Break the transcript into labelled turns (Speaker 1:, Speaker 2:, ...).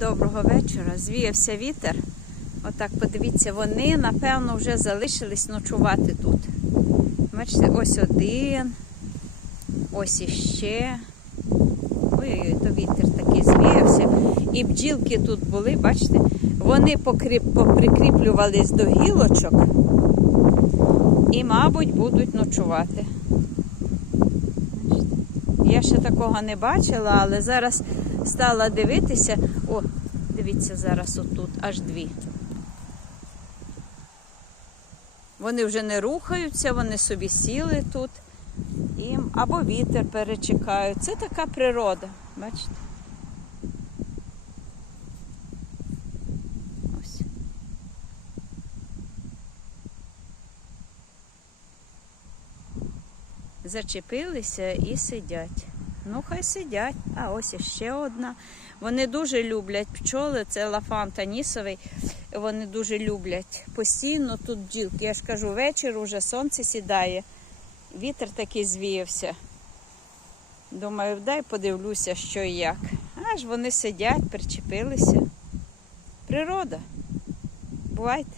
Speaker 1: доброго вечора. Звіявся вітер. Отак подивіться, вони, напевно, вже залишились ночувати тут. Бачите, ось один, ось іще. Ой, то вітер такий звіявся. І бджілки тут були, бачите, вони поприкріплювались до гілочок і, мабуть, будуть ночувати. Я ще такого не бачила, але зараз стала дивитися. О, дивіться, зараз отут аж дві. Вони вже не рухаються, вони собі сіли тут. Їм або вітер перечекають. Це така природа, бачите? Ось. Зачепилися і сидять. Ну, хай сидять. А ось іще одна. Вони дуже люблять пчоли, це лафан танісовий. Вони дуже люблять. Постійно тут бджілки. Я ж кажу, вечір уже сонце сідає. Вітер такий звіявся. Думаю, дай подивлюся, що і як. Аж вони сидять, причепилися. Природа. Бувайте.